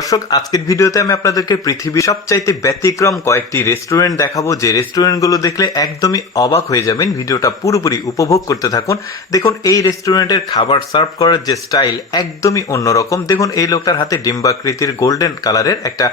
দর্শক, আজকের ভিডিওতে আমি আপনাদেরকে পৃথিবীর সবচাইতে ব্যতিক্রম কয়েকটি রেস্টুরেন্ট দেখাবো। যে রেস্টুরেন্টগুলো দেখলে একদমই অবাক হয়ে যাবেন। ভিডিওটা পুরোপুরি উপভোগ করতে থাকুন। দেখুন, এই রেস্টুরেন্টের খাবার সার্ভ করার যে স্টাইল একদমই অন্যরকম। দেখুন, এই লোকটার হাতে ডিম্বাকৃতির গোল্ডেন কালারের একটা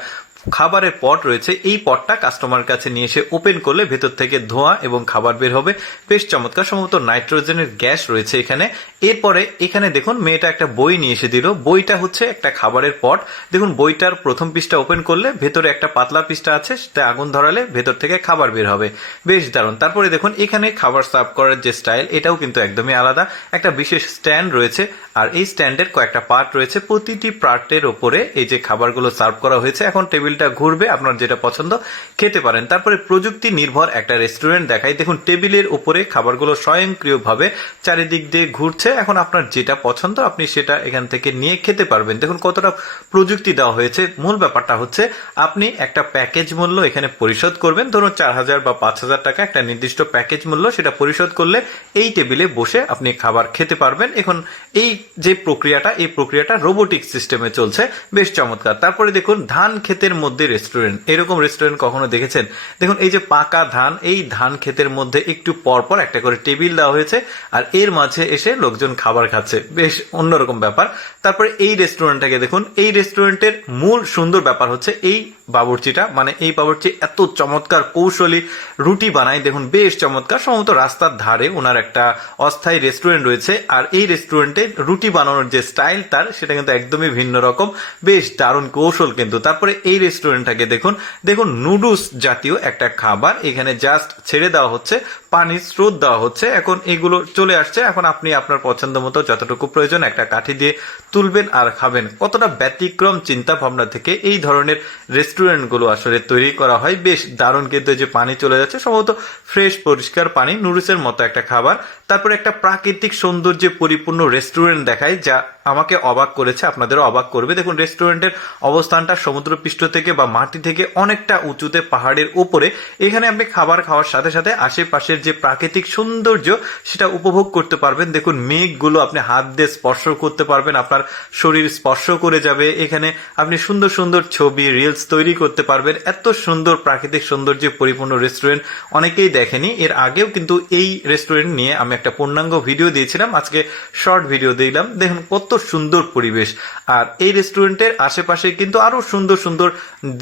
খাবারের পট রয়েছে, এই পটটা কাস্টমার কাছে নিয়ে এসে ওপেন করলে ভেতর থেকে ধোঁয়া এবং খাবার বের হবে। বেশ চমৎকার, সম্ভবত নাইট্রোজেনের গ্যাস রয়েছে এখানে। এরপরে এখানে দেখুন, মেয়েটা একটা বই নিয়ে এসে দিল। বইটা হচ্ছে একটা খাবারের পট। দেখুন, বইটার প্রথম পিসটা ওপেন করলে ভেতরে একটা পাতলা পিসটা আছে, সেটা আগুন ধরালে ভেতর থেকে খাবার বের হবে। বেশ দারুণ। তারপরে দেখুন, এখানে খাবার সার্ভ করার যে স্টাইল, এটাও কিন্তু একদমই আলাদা। একটা বিশেষ স্ট্যান্ড রয়েছে, আর এই স্ট্যান্ডের কয়েকটা পার্ট রয়েছে। প্রতিটি পার্টের ওপরে এই যে খাবারগুলো সার্ভ করা হয়েছে, এখন টেবিলটা ঘুরবে, আপনার যেটা পছন্দ, খেতে পারেন। তারপরে প্রযুক্তি নির্ভর একটা রেস্টুরেন্ট দেখাই। দেখুন, টেবিলের উপরে খাবারগুলো স্বয়ংক্রিয়ভাবে চারিদিক দিয়ে ঘুরছে। এখন আপনার যেটা পছন্দ, আপনি সেটা এখান থেকে নিয়ে খেতে পারবেন। দেখুন, কতটা প্রযুক্তি দেওয়া হয়েছে। মূল ব্যাপারটা হচ্ছে, আপনি একটা প্যাকেজ মূল্য এখানে পরিশোধ করবেন। ধরুন, চার হাজার বা পাঁচ হাজার টাকা একটা নির্দিষ্ট প্যাকেজ মূল্য সেটা পরিশোধ করলে এই টেবিলে বসে আপনি খাবার খেতে পারবেন। এখন এই যে প্রক্রিয়াটা, এই প্রক্রিয়াটা রোবোটিক সিস্টেমে চলছে, বেশ চমৎকার। তারপরে দেখুন, ধান ক্ষেতের মধ্যে রেস্টুরেন্ট এরকম রেস্টুরেন্ট কখনো দেখেছেন? দেখুন, এই যে পাকা ধান, এই ধান ক্ষেতের মধ্যে একটু পরপর একটা করে টেবিল দেওয়া হয়েছে, আর এর মাঝে এসে লোকজন খাবার খাচ্ছে। বেশ অন্যরকম ব্যাপার। তারপরে এই রেস্টুরেন্টটাকে দেখুন, এই রেস্টুরেন্টের মূল সুন্দর ব্যাপার হচ্ছে এই বাবুর্চিটা মানে এই বাবুর্চি এত চমৎকার কৌশলী রুটি বানায়। দেখুন, বেশ চমৎকার। সম্ভবত রাস্তার ধারে ওনার একটা অস্থায়ী রেস্টুরেন্ট রয়েছে, আর এই রেস্টুরেন্টে রুটি বানানোর যে স্টাইল তার, সেটা কিন্তু একদমই ভিন্ন রকম। বেশ দারুণ কৌশল কিন্তু। তারপরে এই রেস্টুরেন্টটাকে দেখুন। দেখুন নুডলস জাতীয় একটা খাবার। এখানে জাস্ট ছেড়ে দেওয়া হচ্ছে, পানির স্রোত দেওয়া হচ্ছে। এখন এগুলো চলে আসছে। এখন আপনি আপনার পছন্দ মতো যতটুকু প্রয়োজন একটা কাঠি দিয়ে তুলবেন আর খাবেন। কতটা ব্যতিক্রম চিন্তা ভাবনা থেকে এই ধরনের রেস্টুরেন্টগুলো আসলে তৈরি করা হয়। বেশ দারুণ কিন্তু যে পানি চলে যাচ্ছে। সম্ভবত ফ্রেশ পরিষ্কার পানি নুডলসের মতো একটা খাবার। তারপরে একটা প্রাকৃতিক সৌন্দর্যে পরিপূর্ণ রেস্টুরেন্ট দেখায়, যা আমাকে অবাক করেছে, আপনাদেরও অবাক করবে। দেখুন, রেস্টুরেন্টের অবস্থানটা সমুদ্রপৃষ্ঠ থেকে বা মাটি থেকে অনেকটা উঁচুতে পাহাড়ের উপরে। এখানে আপনি খাবার খাওয়ার সাথে সাথে আশেপাশের যে প্রাকৃতিক সৌন্দর্য, সেটা উপভোগ করতে পারবেন। দেখুন, মেঘগুলো আপনি হাত দিয়ে স্পর্শ করতে পারবেন, আপনার শরীর স্পর্শ করে যাবে। এখানে আপনি সুন্দর সুন্দর ছবি রিলস তৈরি করতে পারবেন। এত সুন্দর প্রাকৃতিক সৌন্দর্যে পরিপূর্ণ রেস্টুরেন্ট অনেকেই দেখেনি। এর আগেও কিন্তু এই রেস্টুরেন্ট নিয়ে আমি একটা পূর্ণাঙ্গ ভিডিও দিয়েছিলাম। আজকে শর্ট ভিডিও দিলাম। দেখুন, কত সুন্দর পরিবেশ। আর এই রেস্টুরেন্টের আশেপাশে কিন্তু আরও সুন্দর সুন্দর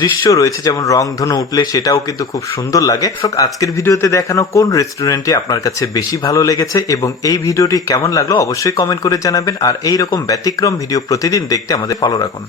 দৃশ্য রয়েছে, যেমন রং ধনু উঠলে সেটাও কিন্তু খুব সুন্দর লাগে। আজকের ভিডিওতে দেখানো কোন রেস্টুরেন্টটি আপনার কাছে বেশি ভালো লেগেছে এবং এই ভিডিওটি কেমন লাগল অবশ্যই কমেন্ট করে জানাবেন। আর এই রকম ব্যতিক্রম ভিডিও প্রতিদিন দেখতে আমাদের ফলো রাখুন।